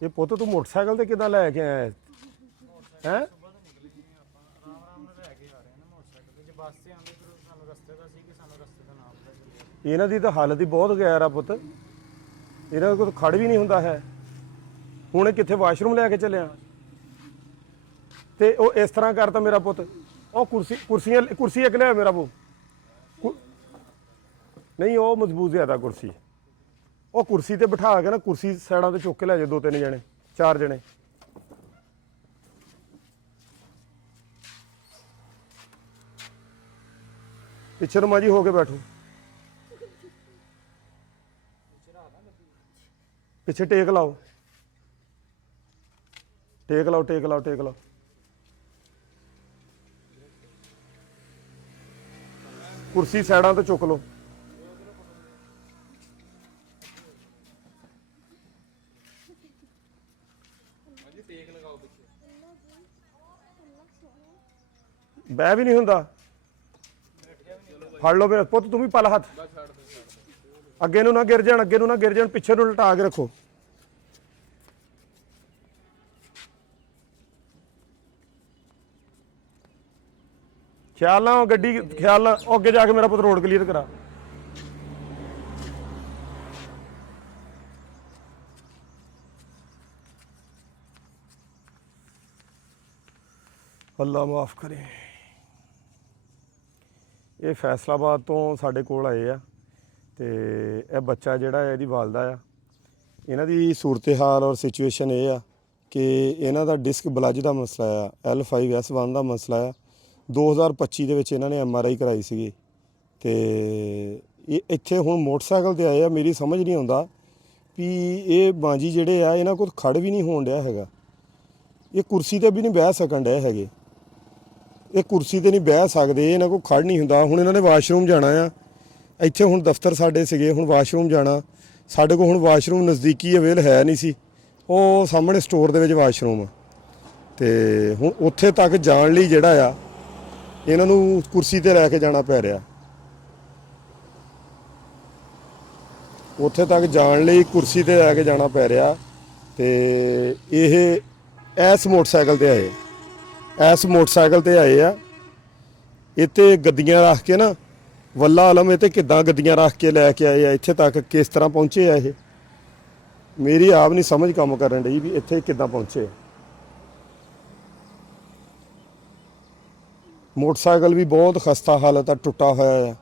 ਇਹ ਪੁੱਤ ਤੂੰ ਮੋਟਰਸਾਈਕਲ ਤੇ ਕਿੱਦਾਂ ਲੈ ਕੇ ਆਇਆ ਹੈ? ਇਹਨਾਂ ਦੀ ਤਾਂ ਹਾਲਤ ਹੀ ਬਹੁਤ ਗੈਰ ਆ ਪੁੱਤ। ਇਹਨਾਂ ਕੋਲ ਖੜ ਵੀ ਨਹੀਂ ਹੁੰਦਾ ਹੈ। ਹੁਣ ਇਹ ਕਿੱਥੇ ਵਾਸ਼ਰੂਮ ਲੈ ਕੇ ਚੱਲਿਆ ਤੇ ਉਹ ਇਸ ਤਰ੍ਹਾਂ ਕਰਤਾ ਮੇਰਾ ਪੁੱਤ। ਉਹ ਕੁਰਸੀ ਇੱਕ ਲਿਆ ਮੇਰਾ ਬੋ ਨਹੀਂ, ਉਹ ਮਜ਼ਬੂਤ ਜ਼ਿਆਦਾ ਕੁਰਸੀ। ਉਹ ਕੁਰਸੀ ਤੇ ਬਿਠਾ ਕੇ ਨਾ ਕੁਰਸੀ ਸਾਈਡਾਂ ਤੇ ਚੁੱਕ ਕੇ ਲੈ ਜਾਓ, 2-3 ਜਣੇ 4 ਜਣੇ। ਪਿੱਛੇ ਨੂੰ ਮਾਜੀ ਹੋ ਕੇ ਬੈਠੋ, ਪਿੱਛੇ ਟੇਕ ਲਾਓ, ਟੇਕ ਲਾਓ, ਟੇਕ ਲਾਓ, ਟੇਕ ਲਾਓ। ਕੁਰਸੀ ਸਾਈਡਾਂ ਤੋਂ ਚੁੱਕ ਲਓ। ਬਹਿ ਵੀ ਨਹੀਂ ਹੁੰਦਾ। ਫੜ ਲਓ ਮੇਰਾ ਪੁੱਤ, ਤੂੰ ਵੀ ਪਲ ਹੱਥ। ਅੱਗੇ ਨੂੰ ਨਾ ਗਿਰ ਜਾਣ, ਅੱਗੇ ਨੂੰ ਨਾ ਗਿਰ ਜਾਣ, ਪਿੱਛੇ ਨੂੰ ਲਟਾ ਕੇ ਰੱਖੋ। ਖਿਆਲ ਨਾਲ ਗੱਡੀ, ਖਿਆਲ ਨਾਲ। ਉਹ ਅੱਗੇ ਜਾ ਕੇ ਮੇਰਾ ਪੁੱਤ ਰੋਡ ਕਲੀਅਰ ਕਰਾ। ਅੱਲਾ ਮਾਫ ਕਰੇ। ਇਹ ਫੈਸਲਾਬਾਦ ਤੋਂ ਸਾਡੇ ਕੋਲ ਆਏ ਆ ਤੇ ਇਹ ਬੱਚਾ ਜਿਹੜਾ ਹੈ ਇਹਦੀ ਵਾਲਦਾ ਆ। ਇਹਨਾਂ ਦੀ ਸੂਰਤ ਹਾਲ ਔਰ ਸਿਚੁਏਸ਼ਨ ਇਹ ਆ ਕਿ ਇਹਨਾਂ ਦਾ ਡਿਸਕ ਬਲੱਜ ਦਾ ਮਸਲਾ ਆ, L5S1 ਦਾ ਮਸਲਾ ਆ। 2025 ਦੇ ਵਿੱਚ ਇਹਨਾਂ ਨੇ MRI ਕਰਾਈ ਸੀਗੀ ਤੇ ਇਹ ਇੱਥੇ ਹੁਣ ਮੋਟਰਸਾਈਕਲ ਤੇ ਆਏ ਆ। ਮੇਰੀ ਸਮਝ ਨਹੀਂ ਆਉਂਦਾ ਵੀ ਇਹ ਬਾਂਜੀ ਜਿਹੜੇ ਆ ਇਹਨਾਂ ਕੋਲ ਖੜ ਵੀ ਨਹੀਂ ਹੋਣ ਡਿਆ ਹੈਗਾ। ਇਹ ਕੁਰਸੀ ਤੇ ਵੀ ਨਹੀਂ ਬਹਿ ਸਕਣ ਡਏ ਹੈਗੇ। ਇਹ ਕੁਰਸੀ ਤੇ ਨਹੀਂ ਬਹਿ ਸਕਦੇ, ਇਹਨਾਂ ਕੋਲ ਖੜ ਨਹੀਂ ਹੁੰਦਾ। ਹੁਣ ਇਹਨਾਂ ਨੇ ਵਾਸ਼ਰੂਮ ਜਾਣਾ ਆ। ਇੱਥੇ ਹੁਣ ਦਫ਼ਤਰ ਸਾਡੇ ਸੀਗੇ, ਹੁਣ ਵਾਸ਼ਰੂਮ ਜਾਣਾ। ਸਾਡੇ ਕੋਲ ਹੁਣ ਵਾਸ਼ਰੂਮ ਨਜ਼ਦੀਕੀ ਅਵੇਲ ਹੈ ਨਹੀਂ ਸੀ। ਉਹ ਸਾਹਮਣੇ ਸਟੋਰ ਦੇ ਵਿੱਚ ਵਾਸ਼ਰੂਮ ਆ ਤੇ ਹੁਣ ਉੱਥੇ ਤੱਕ ਜਾਣ ਲਈ ਜਿਹੜਾ ਆ ਇਹਨਾਂ ਨੂੰ ਕੁਰਸੀ ਤੇ ਲੈ ਕੇ ਜਾਣਾ ਪੈ ਰਿਹਾ। ਉੱਥੇ ਤੱਕ ਜਾਣ ਲਈ ਕੁਰਸੀ ਤੇ ਲੈ ਕੇ ਜਾਣਾ ਪੈ ਰਿਹਾ। ਤੇ ਇਹ ਇਸ ਮੋਟਰਸਾਈਕਲ ਤੇ ਆਏ, ਇਸ ਮੋਟਰਸਾਈਕਲ ਤੇ ਆਏ ਆ। ਇੱਥੇ ਗੱਡੀਆਂ ਰੱਖ ਕੇ ਨਾ, ਵੱਲਾ ਆਲਮ ਇਹ ਤੇ ਕਿੱਦਾਂ ਗੱਡੀਆਂ ਰੱਖ ਕੇ ਲੈ ਕੇ ਆਏ ਆ ਇੱਥੇ ਤੱਕ, ਕਿਸ ਤਰ੍ਹਾਂ ਪਹੁੰਚੇ ਆ ਇਹ। ਮੇਰੀ ਆਪ ਨਹੀਂ ਸਮਝ ਕੰਮ ਕਰਨ ਡਈ ਵੀ ਇੱਥੇ ਕਿੱਦਾਂ ਪਹੁੰਚੇ। ਮੋਟਰਸਾਈਕਲ ਵੀ ਬਹੁਤ ਖਸਤਾ ਹਾਲਤ ਆ, ਟੁੱਟਾ ਹੋਇਆ ਆ।